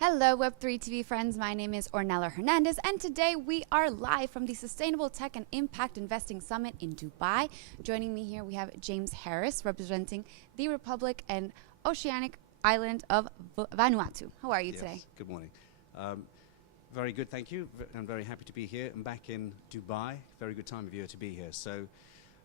Hello, Web3 TV friends. My name is Ornella Hernandez, and today we are live from the Sustainable Tech and Impact Investing Summit in Dubai. Joining me here, we have James Harris, representing the Republic and Oceanic Island of Vanuatu. How are you today? Good morning. Very good, thank you. I'm very happy to be here. I'm back in Dubai. Very good time of year to be here. So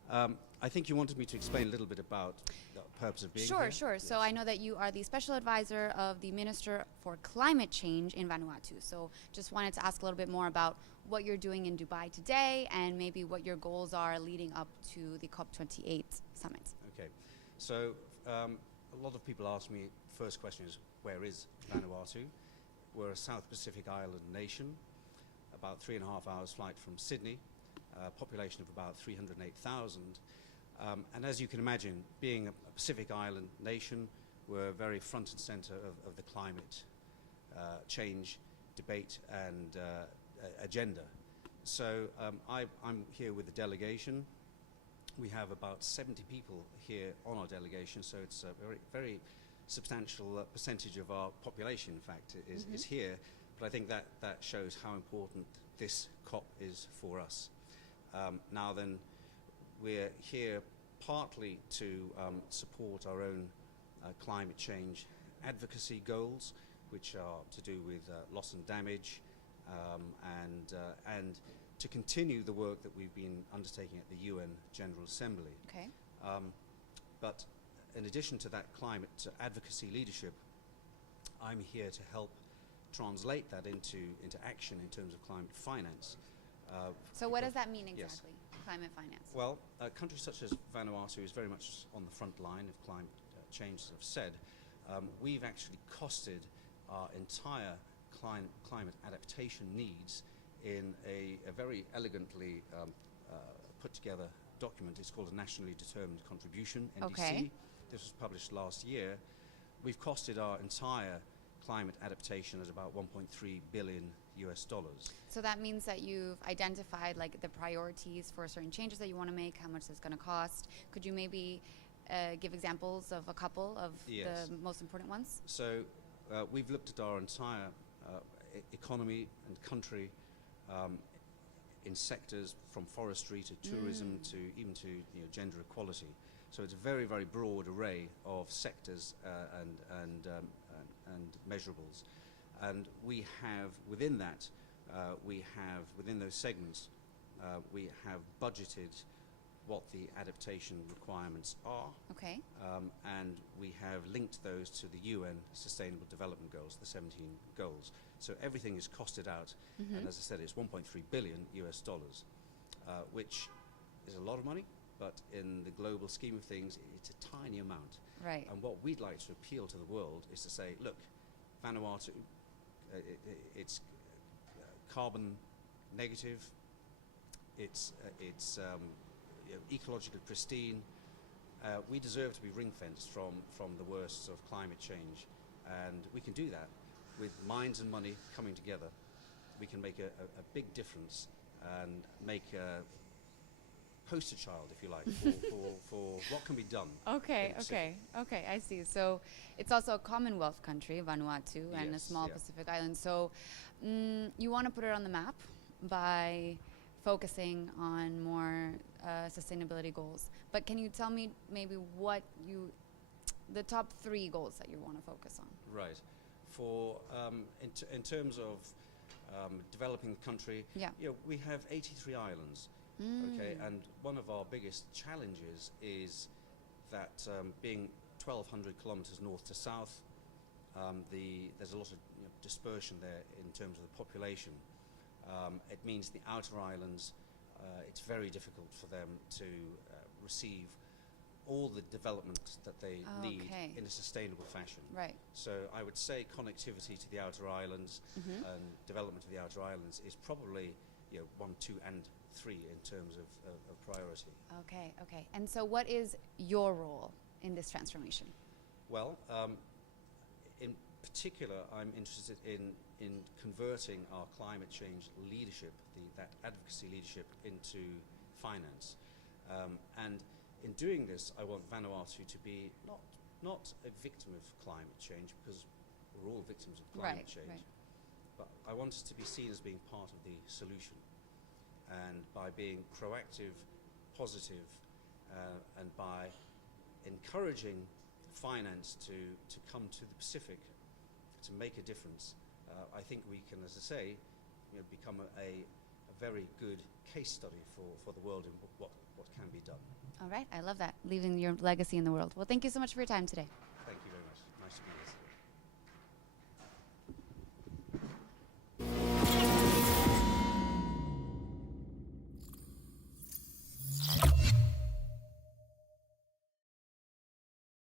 I think you wanted me to explain a little bit about the purpose of being here. Sure. Yes. So I know that you are the special advisor of the Minister for Climate Change in Vanuatu. So just wanted to ask a little bit more about what you're doing in Dubai today and maybe what your goals are leading up to the COP28 summit. Okay. So a lot of people ask me, first question is, where is Vanuatu? We're a South Pacific island nation, about 3.5 hours flight from Sydney, population of about 308,000. And as you can imagine, being a Pacific island nation, we're very front and center of the climate change debate and agenda. So I'm here with the delegation. We have about 70 people here on our delegation, so it's a very substantial percentage of our population, in fact, is here. But I think that shows how important this COP is for us. Now then, we're here partly to support our own climate change advocacy goals, which are to do with loss and damage, and to continue the work that we've been undertaking at the UN General Assembly. Okay. But in addition to that climate advocacy leadership, I'm here to help translate that into action in terms of climate finance. So what does that mean exactly, Yes. climate finance? Well, countries such as Vanuatu is very much on the front line of climate change, as I've said. We've actually costed our entire climate adaptation needs in a very elegantly put together document. It's called a Nationally Determined Contribution, NDC. Okay. This was published last year. We've costed our entire climate adaptation at about 1.3 billion US dollars. So that means that you've identified like the priorities for certain changes that you want to make, how much it's going to cost. Could you maybe give examples of a couple of Yes. the most important ones? So we've looked at our entire economy and country in sectors from forestry to tourism to even to gender equality. So it's a very, very broad array of sectors and measurables. And we have within that, within those segments, we have budgeted what the adaptation requirements are. Okay. And we have linked those to the UN Sustainable Development Goals, the 17 goals. So everything is costed out, and as I said, it's 1.3 billion US dollars, which is a lot of money, but in the global scheme of things, it's a tiny amount. Right. And what we'd like to appeal to the world is to say, look, Vanuatu, it's carbon negative, it's ecologically pristine. We deserve to be ring-fenced from the worst of climate change, and we can do that with minds and money coming together. We can make a big difference and make a poster child, if you like, for what can be done. Okay, I see. So it's also a Commonwealth country, Vanuatu, and a Yes, small yeah. Pacific island. So you want to put it on the map by focusing on more sustainability goals. But can you tell me maybe the top 3 goals that you want to focus on? Right. For in terms of developing the country, Yeah. We have 83 islands. Okay, and one of our biggest challenges is that being 1,200 kilometers north to south, there's a lot of dispersion there in terms of the population. It means the outer islands, it's very difficult for them to receive all the development that they need in a sustainable fashion. Right. So I would say connectivity to the outer islands and development of the outer islands is probably 1, 2, and 3 in terms of priority. Okay. And so what is your role in this transformation? Well, in particular, I'm interested in converting our climate change leadership, that advocacy leadership, into finance. And in doing this, I want Vanuatu to be not a victim of climate change, because we're all victims of climate Right, change. right. But I want us to be seen as being part of the solution. And by being proactive, positive, and by encouraging finance to come to the Pacific to make a difference, I think we can, as I say, become a very good case study for the world in what can be done. All right, I love that, leaving your legacy in the world. Well, thank you so much for your time today.